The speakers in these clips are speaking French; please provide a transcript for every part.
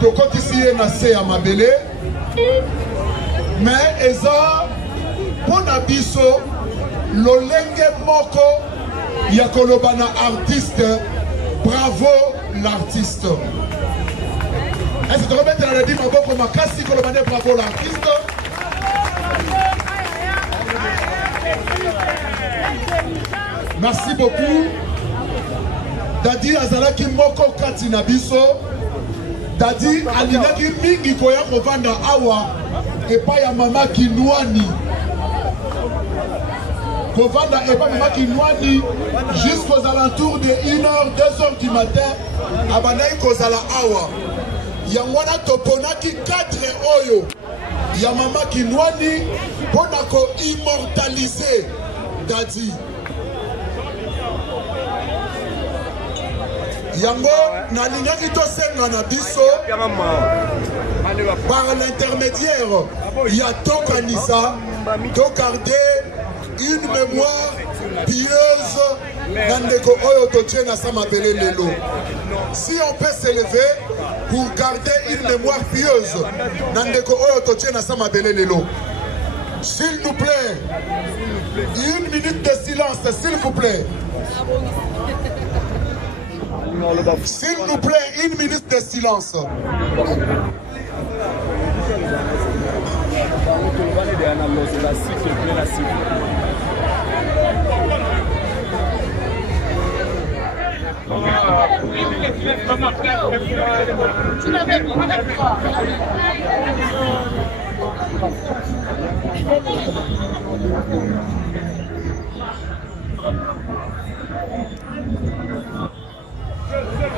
tokotisi ye na se ya mabele mais eza mpona biso lolenge moko ya koloba na artiste bravo l'artiste. Est-ce que tu remets la dit ma boko makasi koloba ne bravo l'artiste? Merci beaucoup. Dadi azalaki moko kati na biso. Dadi alingaki mingi koya kovanda awa epai ya mama Kinwani. Kovanda epai mama Kinwani jusqu'aux alentours de 1h, 2h du matin. Abanayi kozala awa. Yangwana toponaki 4 oyo. Ya mama Kinwani pona ko immortaliser Dadi. Yango nalingaki tosenga na biso par l'intermédiaire ya Tokanisa to garder une mémoire pieuse na ndeko oyo totie na sa mabele lelo. Si on peut s'élever pour garder une mémoire pieuse na ndeko oyo totie na sa mabele lelo. S'il nous plaît, 1 minute de silence, s'il vous plaît. S'il nous plaît, 1 minute de silence.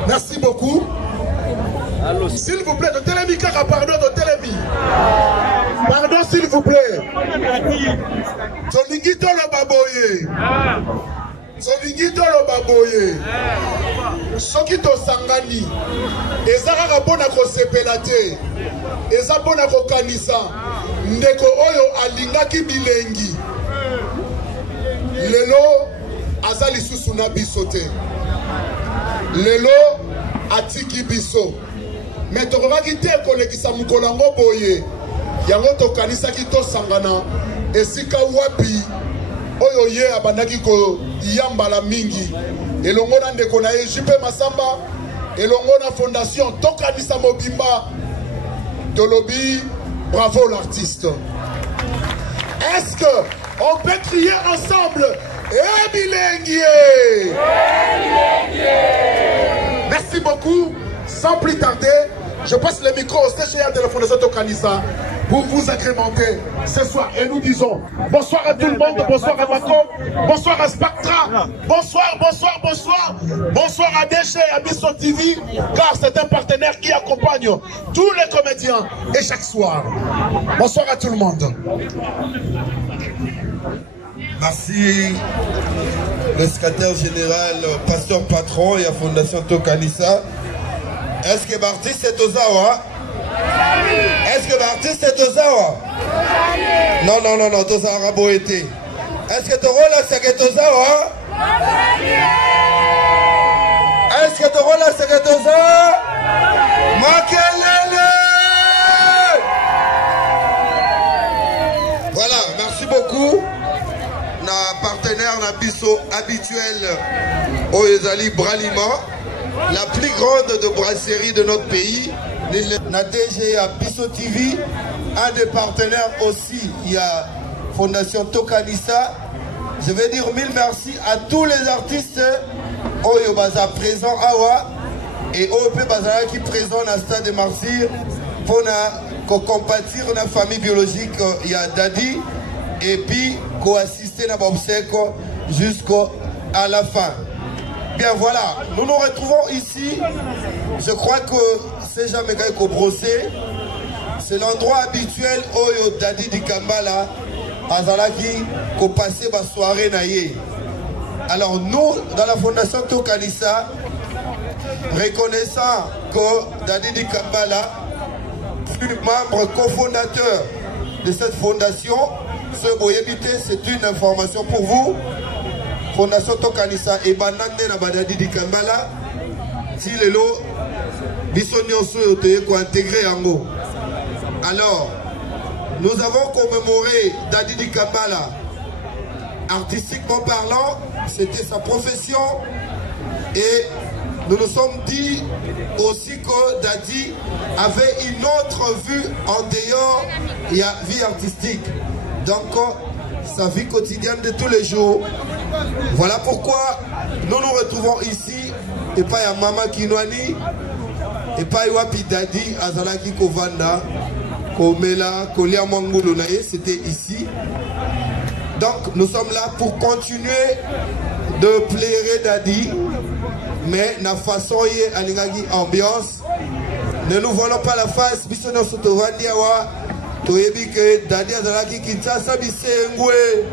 Merci beaucoup. S'il vous plaît, de Télémi, pardon, de Télémi. Pardon, s'il vous plaît. Solingito le baboye. Solingito le baboye. Sokito sangani. Ezara bona ko sepelate. Eza bona ko kanisa. Ndeko oyo alingaki bilengi. Lelo azali susu na bisote. Lelo atiki biso. Mais tokokaki te kolekisa mukolango boye. Yango tokanisaki to sangana. Esika wapi oyo ye abandaki ko yambala mingi. Elongo na ndeko na Jipe Masamba. Elongo na fondation Tokanisa Mobimba. Tolobi, bravo l'artiste. Est-ce que on peut crier ensemble Bilengie? Merci beaucoup. Sans plus tarder, je passe le micro au CGR de la Fondation Tokanisa pour vous agrémenter ce soir. Et nous disons bonsoir à tout le monde, bonsoir à Mako, bonsoir à Spectra, bonsoir, bonsoir, bonsoir, bonsoir à Déchet et à Bisso TV, car c'est un partenaire qui accompagne tous les comédiens et chaque soir. Bonsoir à tout le monde. Merci le secrétaire général, pasteur patron et la Fondation Tokanisa. Est-ce que l'artiste est Ozawa? Est-ce que l'artiste est Ozawa? Non, non, non, non, Tozawa Boété. Est-ce que tu roules c'est Ozawa? Est-ce que tu roules c'est Ozawa? Makelele! Voilà, merci beaucoup. Na partenaire na biso habituel Oyezali Bralima, la plus grande de brasserie de notre pays. Na DG à Bisso TV, un des partenaires aussi, il y a Fondation Tokanisa. Je vais dire mille merci à tous les artistes Oyo Baza présents Awa et OEP Baza qui présent dans le stade de Martyrs pour compatir la famille biologique, il y a Dadi et puis co-assister à Bobseko jusqu'à la fin. Bien voilà, nous nous retrouvons ici. Je crois que c'est jamais qu'au brossé. C'est l'endroit habituel où Dadi di Kambala Azalaki qu'on passait ma soirée naïe. Alors nous, dans la Fondation Tokanisa, reconnaissant que Dadi di Kambala fut membre cofondateur de cette fondation, ce Boyebité, c'est une information pour vous. Fondation Tokanisa et Banande na Badadi di Kambala, si lelo intégrer Yango. Alors, nous avons commémoré Dadi Kamala. Artistiquement parlant, c'était sa profession. Et nous nous sommes dit aussi que Dadi avait une autre vue en dehors de la vie artistique. Donc, sa vie quotidienne de tous les jours. Voilà pourquoi nous nous retrouvons ici. Et pas ya Mama Kinwani. Et pas Iwapi Dadi Azalaki Kovanda. Komela, Kolia Mangulu Naye. C'était ici. Donc, nous sommes là pour continuer de plaire Dadi. Mais la façon est à l'ingagi ambiance. Ne nous volons pas la face. Bissono Sotovandi Awa. Toyebi que Dadi Azalaki Kinshasa Bisengwe.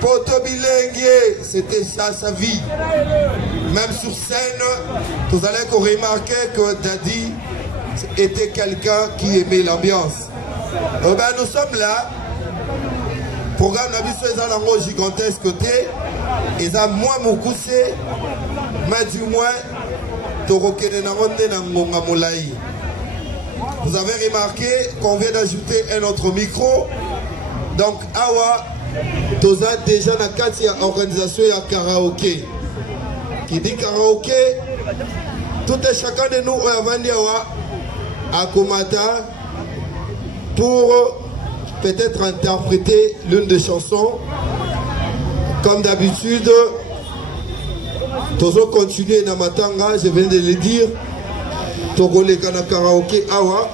Poto Bilengue. C'était ça sa vie. Même sur scène, vous allez remarquer que Dadi était quelqu'un qui aimait l'ambiance. Nous sommes là. Programme Nabiso est un gigantesque côté. Ils ont moins moukoussé. Mais du moins, vous avez remarqué qu'on vient d'ajouter un autre micro. Donc, Awa, vous avez déjà dans la organisation de karaoké. Qui dit karaoké, tout et chacun de nous a vendu à Komata pour peut-être interpréter l'une des chansons. Comme d'habitude, Tozo continue dans Matanga, je viens de le dire. Togo les Kana karaoké Awa.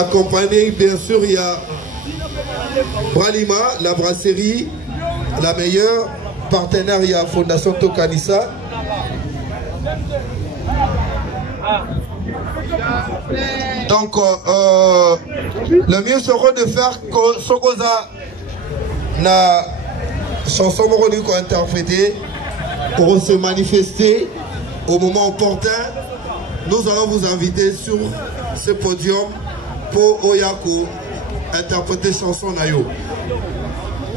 Accompagné bien sûr, il y a Bralima, la brasserie, la meilleure. Partenariat Fondation Tokanissa. Donc, le mieux sera de faire que ce qu'on a la chanson qu'on a interprétée pour se manifester au moment opportun. Nous allons vous inviter sur ce podium pour Oyako interpréter chanson Nayo.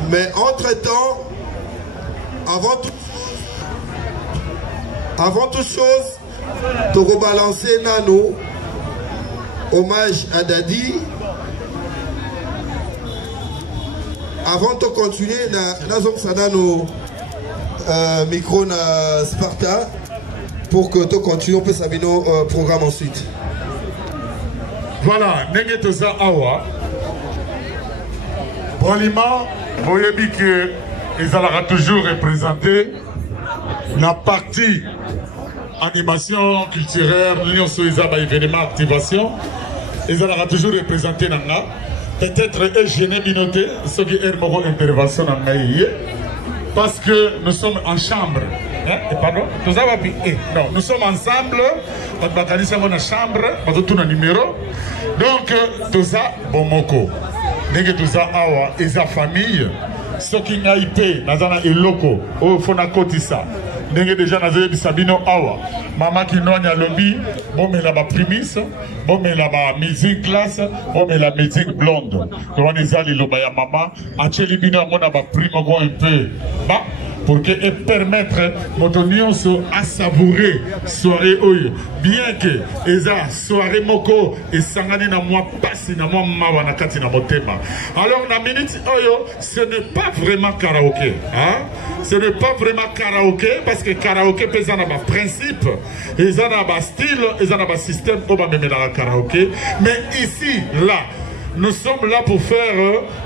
Mais entre-temps, avant toute chose, pour rebalancer Nano, hommage à Dadi. Avant de continuer, nous avons nos micro na Sparta pour que tu continues, on peut s'abonner au programme ensuite. Voilà, Nengeteza Awa. Bralima, voyez que ils allaient toujours représenter la partie animation culturelle, l'Union Soïzaba événement activation. Ils allaient toujours représenter Nanga. Peut-être un gêné minoté, ce qui est une intervention dans parce que nous sommes en chambre. Hein? Pardon? Non, nous sommes ensemble. On va dans la chambre, on va tourner un numéro. Donc, tout ça, bon moko. N'est-ce tout ça, awa, et sa famille. Ce qui n'a été, nazana et loco, au fonakotissa. N'est-ce déjà nazé bisabino awa. Maman qui n'a pas lobby, bon mais là-bas prémisse, bon mais là-bas musique classe, bon mais la musique blonde. Donc on est allé l'obaya maman, à Chelibino on a pas pris un peu, bah. Pour que et permettre Motonio à savourer soirée oyo bien que eza soirée moko et sangani na moi passi na moi mawa na kati na motema. Alors na minute oyo ce n'est pas vraiment karaoké, hein? Ce n'est pas vraiment karaoké parce que karaoké pesa na ba principe, eza na ba style, eza na ba système pour ba memela karaoké, mais ici là nous sommes là pour faire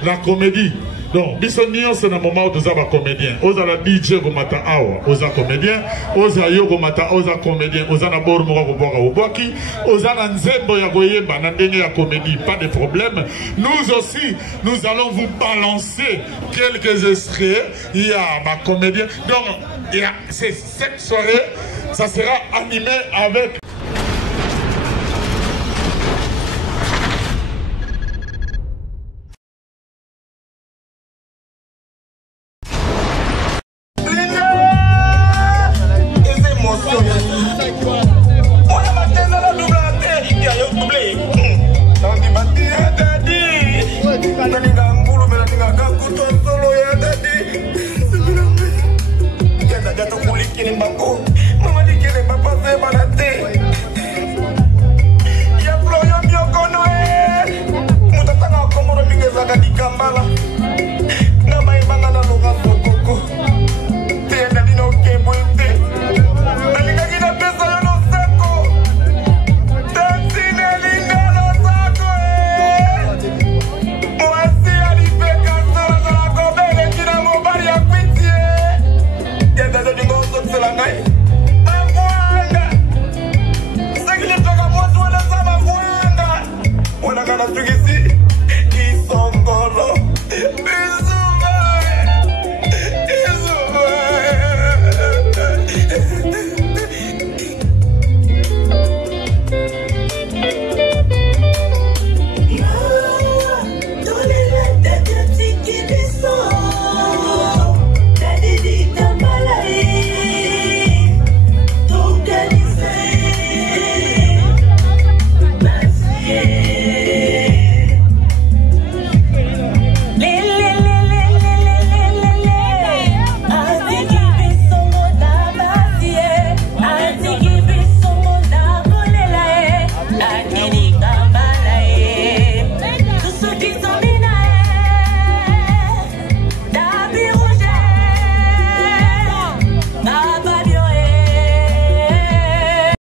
la comédie. Donc, bisonion c'est un moment où nous avons comédien. Nous avons DJ Gomata Awa, nous avons comédien. Nous avons Gomata, nous avons comédien. Nous avons Bormora Gobora Oboki. Nous avons Nzembo Yagoyeba, Nandenge ya comédie, pas de problème. Nous aussi, nous allons vous balancer quelques extraits. Il y a ma comédien. Donc, cette soirée, ça sera animé avec